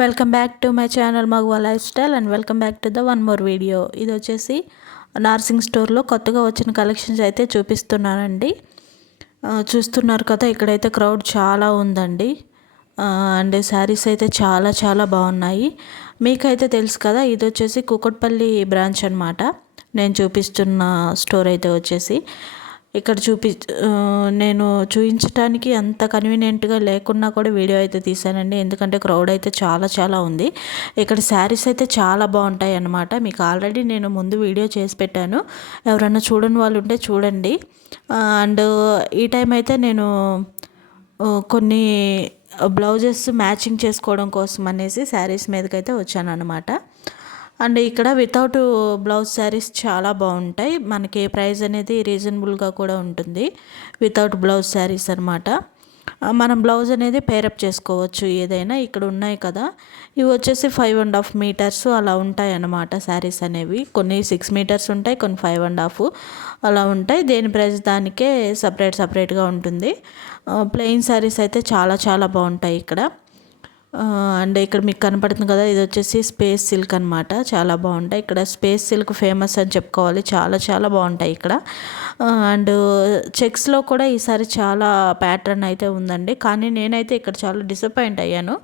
Welcome back to my channel Maguva lifestyle and welcome back to the one more video. ఇది వచ్చేసి నార్సింగ్ స్టోర్లో కొత్తగా వచ్చిన కలెక్షన్స్ అయితే చూపిస్తున్నానండి. చూస్తున్నారు కదా ఇక్కడైతే క్రౌడ్ చాలా ఉందండి. అండ్ శారీస్ అయితే చాలా చాలా బాగున్నాయి. మీకైతే తెలుసు కదా ఇది వచ్చేసి కూకట్పల్లి బ్రాంచ్ అనమాట నేను చూపిస్తున్న స్టోర్ అయితే వచ్చేసి. ఇక్కడ చూపి నేను చూపించడానికి అంత కన్వీనియంట్గా లేకున్నా కూడా వీడియో అయితే తీసానండి ఎందుకంటే క్రౌడ్ అయితే చాలా చాలా ఉంది. ఇక్కడ శారీస్ అయితే చాలా బాగుంటాయి అన్నమాట. మీకు ఆల్రెడీ నేను ముందు వీడియో చేసి పెట్టాను. ఎవరన్నా చూడని వాళ్ళు ఉంటే చూడండి. అండ్ ఈ టైం అయితే నేను కొన్ని బ్లౌజెస్ మ్యాచింగ్ చేసుకోవడం కోసం అనేసి శారీస్ మీదకైతే వచ్చాను అనమాట అండ్ ఇక్కడ వితౌట్ బ్లౌజ్ శారీస్ చాలా బాగుంటాయి. మనకి ప్రైస్ అనేది రీజనబుల్గా కూడా ఉంటుంది. వితౌట్ బ్లౌజ్ శారీస్ అనమాట మనం బ్లౌజ్ అనేది పేరప్ చేసుకోవచ్చు ఏదైనా. ఇక్కడ ఉన్నాయి కదా. ఇవి వచ్చేసి ఫైవ్ అండ్ హాఫ్ మీటర్స్ అలా ఉంటాయి అన్నమాట శారీస్ అనేవి. కొన్ని సిక్స్ మీటర్స్ ఉంటాయి కొన్ని ఫైవ్ అండ్ హాఫ్ అలా ఉంటాయి. దేని ప్రైస్ దానికే సపరేట్ సపరేట్గా ఉంటుంది. ప్లెయిన్ శారీస్ అయితే చాలా చాలా బాగుంటాయి ఇక్కడ. అండ్ ఇక్కడ మీకు కనపడుతుంది కదా ఇది వచ్చేసి స్పేస్ సిల్క్ అనమాట చాలా బాగుంటాయి. ఇక్కడ స్పేస్ సిల్క్ ఫేమస్ అని చెప్పుకోవాలి. చాలా చాలా బాగుంటాయి ఇక్కడ. అండ్ చెక్స్లో కూడా ఈసారి చాలా ప్యాటర్న్ అయితే ఉందండి. కానీ నేనైతే ఇక్కడ చాలా డిసప్పాయింట్ అయ్యాను.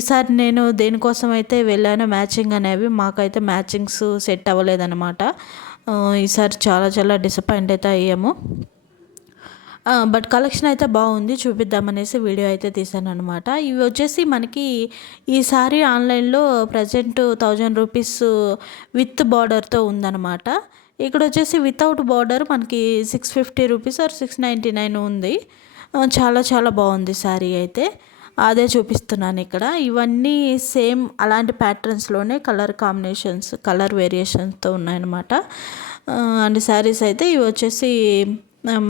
ఈసారి నేను దేనికోసం అయితే వెళ్ళాను మ్యాచింగ్ అనేవి మాకైతే మ్యాచింగ్స్ సెట్ అవ్వలేదన్నమాట. ఈసారి చాలా చాలా డిసప్పాయింట్ అయితే అయ్యాము. బట్ కలెక్షన్ అయితే బాగుంది చూపిద్దామనేసి వీడియో అయితే తీశాను అనమాట ఇవి వచ్చేసి మనకి ఈసారి ఆన్లైన్లో ప్రజెంట్ థౌజండ్ రూపీస్ విత్ బార్డర్తో ఉందన్నమాట. ఇక్కడ వచ్చేసి వితౌట్ బార్డర్ మనకి six fifty rupees or six ninety nine ఉంది. చాలా చాలా బాగుంది శారీ అయితే. అదే చూపిస్తున్నాను ఇక్కడ. ఇవన్నీ సేమ్ అలాంటి ప్యాటర్న్స్లోనే కలర్ కాంబినేషన్స్ కలర్ వేరియేషన్స్తో ఉన్నాయన్నమాట. అండ్ శారీస్ అయితే ఇవి వచ్చేసి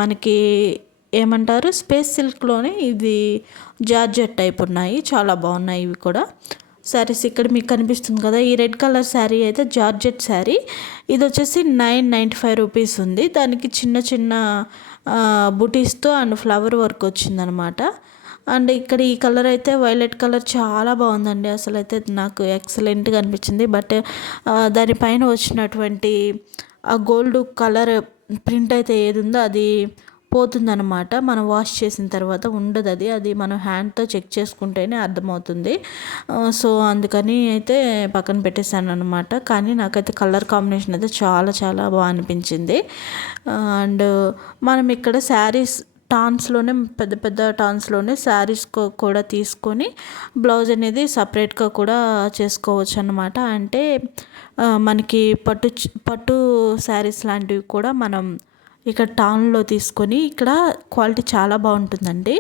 మనకి ఏమంటారు? స్పేస్ సిల్క్లోనే ఇది జార్జెట్ టైప్ ఉన్నాయి. చాలా బాగున్నాయి ఇవి కూడా. శారీస్ ఇక్కడ మీకు కనిపిస్తుంది కదా ఈ రెడ్ కలర్ శారీ అయితే జార్జెట్ శారీ ఇది వచ్చేసి నైన్ నైంటీ ఫైవ్ రూపీస్ ఉంది. దానికి చిన్న చిన్న బుటీస్తో అండ్ ఫ్లవర్ వర్క్ వచ్చిందనమాట. అండ్ ఇక్కడ ఈ కలర్ అయితే వైలెట్ కలర్ చాలా బాగుందండి. అసలు అయితే నాకు ఎక్సలెంట్గా అనిపించింది. బట్ దానిపైన వచ్చినటువంటి ఆ గోల్డ్ కలర్ ప్రింట్ అయితే ఏది ఉందో అది పోతుందనమాట మనం వాష్ చేసిన తర్వాత ఉండదు అది. అది మనం హ్యాండ్తో చెక్ చేసుకుంటేనే అర్థమవుతుంది. సో అందుకని అయితే పక్కన పెట్టేశాను అనమాట కానీ నాకైతే కలర్ కాంబినేషన్ అయితే చాలా చాలా బాగా అనిపించింది. అండ్ మనం ఇక్కడ శారీస్ టాన్స్లోనే పెద్ద పెద్ద టాన్స్లోనే శారీస్ కూడా తీసుకొని బ్లౌజ్ అనేది సపరేట్గా కూడా చేసుకోవచ్చు అనమాట అంటే మనకి పట్టు పట్టు శారీస్ లాంటివి కూడా మనం ఇక్కడ టౌన్లో తీసుకొని ఇక్కడ క్వాలిటీ చాలా బాగుంటుందండి.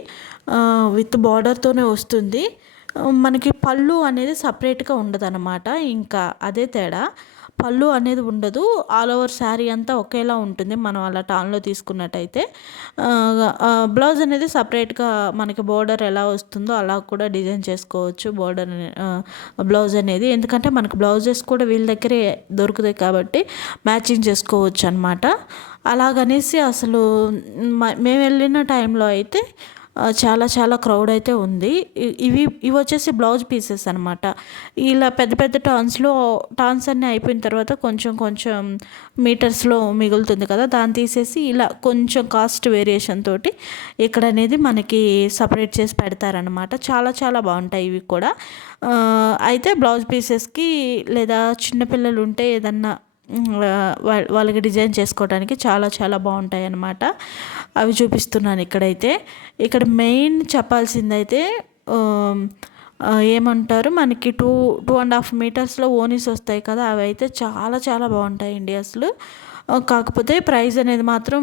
విత్ బార్డర్తోనే వస్తుంది. మనకి పళ్ళు అనేది సపరేట్గా ఉండదు ఇంకా అదే తేడా. పళ్ళు అనేది ఉండదు. ఆల్ ఓవర్ శారీ అంతా ఒకేలా ఉంటుంది. మనం అలా టాన్లో తీసుకున్నట్టయితే. బ్లౌజ్ అనేది సపరేట్గా మనకి బోర్డర్ ఎలా వస్తుందో అలా కూడా డిజైన్ చేసుకోవచ్చు. బోర్డర్ బ్లౌజ్ అనేది. ఎందుకంటే మనకు బ్లౌజెస్ కూడా వీళ్ళ దగ్గరే దొరుకుతాయి కాబట్టి మ్యాచింగ్ చేసుకోవచ్చు అనమాట అలాగనేసి అసలు మేము వెళ్ళిన టైంలో అయితే చాలా చాలా క్రౌడ్ అయితే ఉంది. ఇవి ఇవి వచ్చేసి బ్లౌజ్ పీసెస్ అనమాట ఇలా పెద్ద పెద్ద టాన్స్లో టాన్స్ అన్నీ అయిపోయిన తర్వాత కొంచెం కొంచెం మీటర్స్లో మిగులుతుంది కదా దాన్ని తీసేసి ఇలా కొంచెం కాస్ట్ వేరియేషన్ తోటి ఇక్కడ అనేది మనకి సపరేట్ చేసి పెడతారనమాట చాలా చాలా బాగుంటాయి ఇవి కూడా. అయితే బ్లౌజ్ పీసెస్కి లేదా చిన్నపిల్లలు ఉంటే ఏదన్నా వాళ్ళకి డిజైన్ చేసుకోవడానికి చాలా చాలా బాగుంటాయి అన్నమాట అవి చూపిస్తున్నాను ఇక్కడైతే. ఇక్కడ మెయిన్ చెప్పాల్సిందైతే ఏమంటారు? మనకి టూ టూ అండ్ హాఫ్ మీటర్స్లో ఓనీస్ వస్తాయి కదా అవి అయితే చాలా చాలా బాగుంటాయండి అసలు. కాకపోతే ప్రైస్ అనేది మాత్రం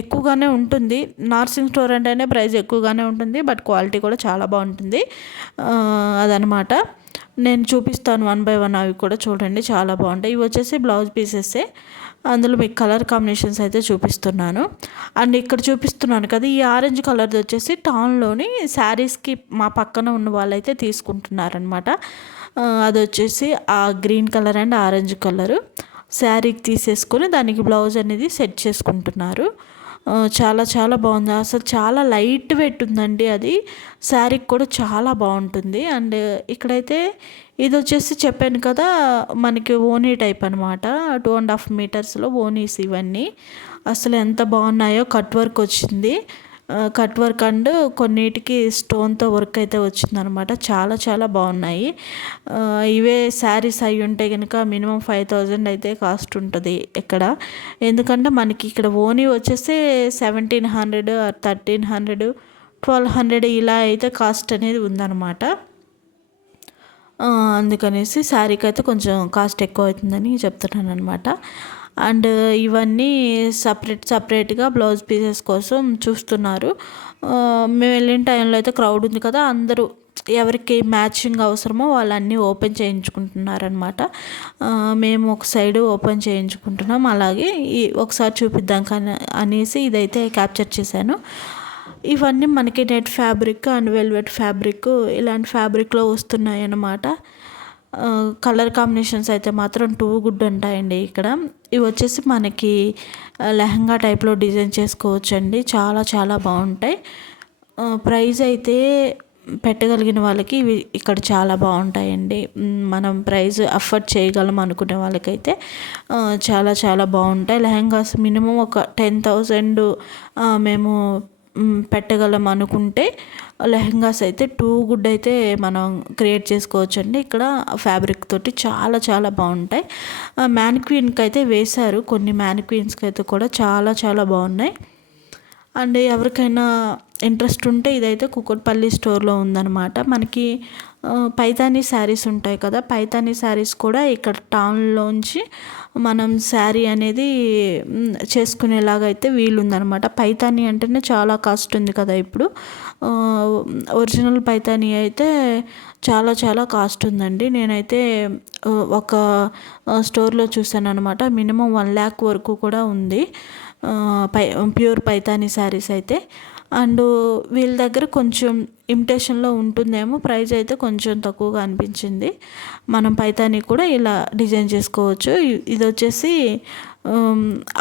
ఎక్కువగానే ఉంటుంది. నార్సింగ్ స్టోర్ అంటేనే ప్రైస్ ఎక్కువగానే ఉంటుంది బట్ క్వాలిటీ కూడా చాలా బాగుంటుంది. అదనమాట నేను చూపిస్తాను వన్ బై వన్ అవి కూడా చూడండి చాలా బాగుంటాయి. ఇవి వచ్చేసి బ్లౌజ్ పీసెసే అందులో మీకు కలర్ కాంబినేషన్స్ అయితే చూపిస్తున్నాను. అండ్ ఇక్కడ చూపిస్తున్నాను కదా ఈ ఆరెంజ్ కలర్ది వచ్చేసి టౌన్లోని శారీస్కి మా పక్కన ఉన్న వాళ్ళైతే తీసుకుంటున్నారనమాట అది వచ్చేసి ఆ green colour and orange colour. శారీకి తీసేసుకొని దానికి బ్లౌజ్ అనేది సెట్ చేసుకుంటున్నారు. చాలా చాలా బాగుంది. అసలు చాలా లైట్ వెయిట్ ఉందండి అది. శారీకి కూడా చాలా బాగుంటుంది. అండ్ ఇక్కడైతే ఇది వచ్చేసి చెప్పాను కదా మనకి ఓనీ టైప్ అనమాట టూ అండ్ హాఫ్ మీటర్స్లో ఓనీస్ ఇవన్నీ. అసలు ఎంత బాగున్నాయో కట్ వర్క్ వచ్చింది. కట్ వర్క్ అండ్ కొన్నిటికి స్టోన్తో వర్క్ అయితే వచ్చిందనమాట చాలా చాలా బాగున్నాయి. ఇవే శారీస్ అయి ఉంటే కనుక మినిమం ఫైవ్ థౌజండ్ అయితే కాస్ట్ ఉంటుంది ఇక్కడ ఎందుకంటే మనకి ఇక్కడ ఓనీ వచ్చేసి seventeen hundred thirteen hundred twelve hundred ఇలా అయితే కాస్ట్ అనేది ఉందన్నమాట. అందుకనేసి శారీకి అయితే కొంచెం కాస్ట్ ఎక్కువ అవుతుందని చెప్తున్నాను అనమాట అండ్ ఇవన్నీ సపరేట్ సపరేట్గా బ్లౌజ్ పీసెస్ కోసం చూస్తున్నారు. మేము వెళ్ళిన టైంలో అయితే క్రౌడ్ ఉంది కదా అందరూ ఎవరికి మ్యాచింగ్ అవసరమో వాళ్ళన్నీ ఓపెన్ చేయించుకుంటున్నారనమాట మేము ఒక సైడ్ ఓపెన్ చేయించుకుంటున్నాం. అలాగే ఈ ఒకసారి చూపిద్దాం కానీ అనేసి ఇదైతే క్యాప్చర్ చేశాను. ఇవన్నీ మనకి net fabric and velvet fabric ఇలాంటి ఫ్యాబ్రిక్లో వస్తున్నాయి అన్నమాట కలర్ కాంబినేషన్స్ అయితే మాత్రం టూ గుడ్ ఉంటాయండి ఇక్కడ. ఇవి వచ్చేసి మనకి లెహంగా టైప్లో డిజైన్ చేసుకోవచ్చు అండి చాలా చాలా బాగుంటాయి. ప్రైస్ అయితే పెట్టగలిగిన వాళ్ళకి ఇవి ఇక్కడ చాలా బాగుంటాయండి. మనం ప్రైస్ అఫర్డ్ చేయగలం అనుకునే వాళ్ళకైతే చాలా చాలా బాగుంటాయి. లెహంగాస్ మినిమం ఒక టెన్ థౌజండ్ మేము పెట్టగలం అనుకుంటే లెహంగాస్ అయితే టూ గుడ్ అయితే మనం క్రియేట్ చేసుకోవచ్చు అండి ఇక్కడ ఫ్యాబ్రిక్ తోటి చాలా చాలా బాగుంటాయి. మ్యానిక్వీన్కి అయితే వేశారు. కొన్ని మ్యానిక్వీన్స్కి అయితే కూడా చాలా చాలా బాగున్నాయి. అండ్ ఎవరికైనా ఇంట్రెస్ట్ ఉంటే ఇదైతే కుక్కట్పల్లి స్టోర్లో ఉందన్నమాట. మనకి పైతానీ శారీస్ ఉంటాయి కదా పైతానీ శారీస్ కూడా ఇక్కడ టౌన్లోంచి మనం శారీ అనేది చేసుకునేలాగా అయితే వీలుందనమాట పైతానీ అంటేనే చాలా కాస్ట్ ఉంది కదా ఇప్పుడు. ఒరిజినల్ పైతానీ అయితే చాలా చాలా కాస్ట్ ఉందండి. నేనైతే ఒక స్టోర్లో చూసాను అనమాట మినిమం వన్ ల్యాక్ వరకు కూడా ఉంది. పై ప్యూర్ పైతానీ శారీస్ అయితే. అండ్ వీళ్ళ దగ్గర కొంచెం ఇమిటేషన్లో ఉంటుందేమో ప్రైస్ అయితే కొంచెం తక్కువగా అనిపించింది. మనం పైతాని కూడా ఇలా డిజైన్ చేసుకోవచ్చు. ఇది వచ్చేసి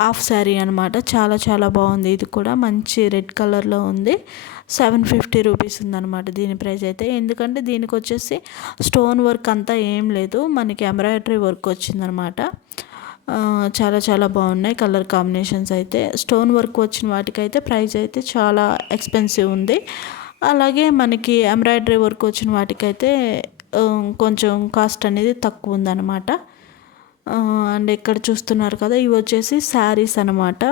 హాఫ్ శారీ అనమాట చాలా చాలా బాగుంది. ఇది కూడా మంచి రెడ్ కలర్లో ఉంది. సెవెన్ ఫిఫ్టీ రూపీస్ ఉందన్నమాట దీని ప్రైస్ అయితే. ఎందుకంటే దీనికి వచ్చేసి స్టోన్ వర్క్ అంతా ఏం లేదు. మనకి ఎంబ్రాయిడరీ వర్క్ వచ్చిందనమాట చాలా చాలా బాగున్నాయి కలర్ కాంబినేషన్స్ అయితే. స్టోన్ వర్క్ వచ్చిన వాటికైతే ప్రైస్ అయితే చాలా ఎక్స్పెన్సివ్ ఉంది. అలాగే మనకి ఎంబ్రాయిడరీ వర్క్ వచ్చిన వాటికైతే కొంచెం కాస్ట్ అనేది తక్కువ ఉందన్నమాట. అండ్ ఇక్కడ చూస్తున్నారు కదా ఇవి వచ్చేసి శారీస్ అనమాట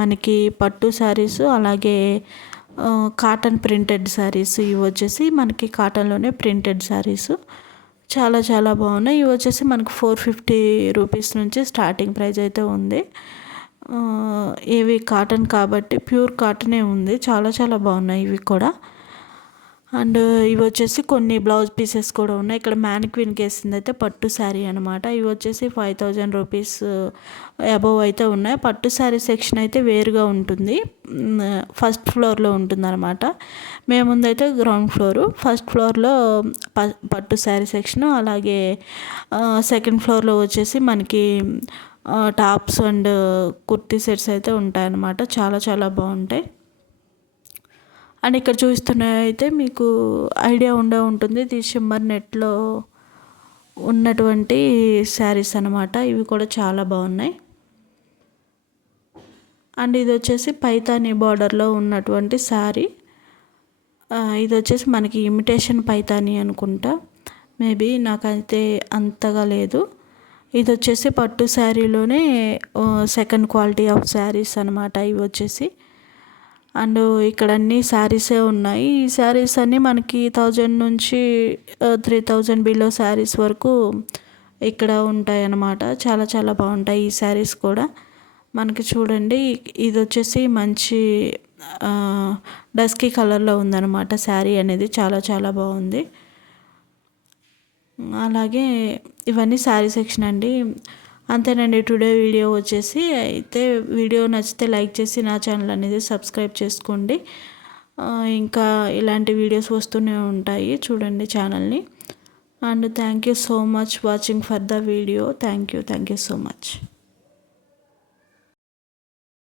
మనకి పట్టు శారీస్ అలాగే కాటన్ ప్రింటెడ్ శారీస్ ఇవి వచ్చేసి మనకి కాటన్లోనే ప్రింటెడ్ శారీస్. చాలా చాలా బాగున్నాయి. ఇవి వచ్చేసి మనకు ఫోర్ ఫిఫ్టీ రూపీస్ నుంచి స్టార్టింగ్ ప్రైస్ అయితే ఉంది. ఇవి కాటన్ కాబట్టి ప్యూర్ కాటనే ఉంది. చాలా చాలా బాగున్నాయి ఇవి కూడా. అండ్ ఇవి వచ్చేసి కొన్ని బ్లౌజ్ పీసెస్ కూడా ఉన్నాయి. ఇక్కడ మ్యానిక్విన్కి వేసింది అయితే పట్టు శారీ అనమాట ఇవి వచ్చేసి five thousand rupees uh, above అయితే ఉన్నాయి. పట్టు శారీ సెక్షన్ అయితే వేరుగా ఉంటుంది. ఫస్ట్ ఫ్లోర్లో ఉంటుంది అనమాట మేముందైతే గ్రౌండ్ ఫ్లోరు. ఫస్ట్ ఫ్లోర్లో ప పట్టు శారీ సెక్షన్. అలాగే uh, సెకండ్ ఫ్లోర్లో వచ్చేసి మనకి uh, tops and kurti sets అయితే ఉంటాయన్నమాట. చాలా చాలా బాగుంటాయి. అండ్ ఇక్కడ చూస్తున్నవి అయితే మీకు ఐడియా ఉండే ఉంటుంది. ఇది షిమ్మర్ నెట్లో ఉన్నటువంటి శారీస్ అనమాట ఇవి కూడా చాలా బాగున్నాయి. అండ్ ఇది వచ్చేసి పైతాని బార్డర్లో ఉన్నటువంటి శారీ. ఇది వచ్చేసి మనకి ఇమిటేషన్ పైతాని అనుకుంటా. మేబీ నాకైతే అంతగా లేదు. ఇది వచ్చేసి పట్టు శారీలోనే సెకండ్ క్వాలిటీ ఆఫ్ శారీస్ అనమాట ఇవి వచ్చేసి. అండ్ ఇక్కడ అన్ని శారీసే ఉన్నాయి. ఈ శారీస్ అన్నీ మనకి థౌజండ్ నుంచి త్రీ థౌజండ్ బిలో శారీస్ వరకు ఇక్కడ ఉంటాయి అన్నమాట చాలా చాలా బాగుంటాయి ఈ శారీస్ కూడా. మనకి చూడండి ఇది వచ్చేసి మంచి డస్కీ కలర్లో ఉందన్నమాట శారీ అనేది. చాలా చాలా బాగుంది. అలాగే ఇవన్నీ శారీ సెక్షన్ అండి. అంతేనండి టుడే వీడియో వచ్చేసి అయితే వీడియో నచ్చితే లైక్ చేసి నా ఛానల్ అనేది సబ్స్క్రైబ్ చేసుకోండి. ఇంకా ఇలాంటి వీడియోస్ వస్తూనే ఉంటాయి చూడండి ఛానల్ని. And thank you so much watching for the video. Thank you thank you so much.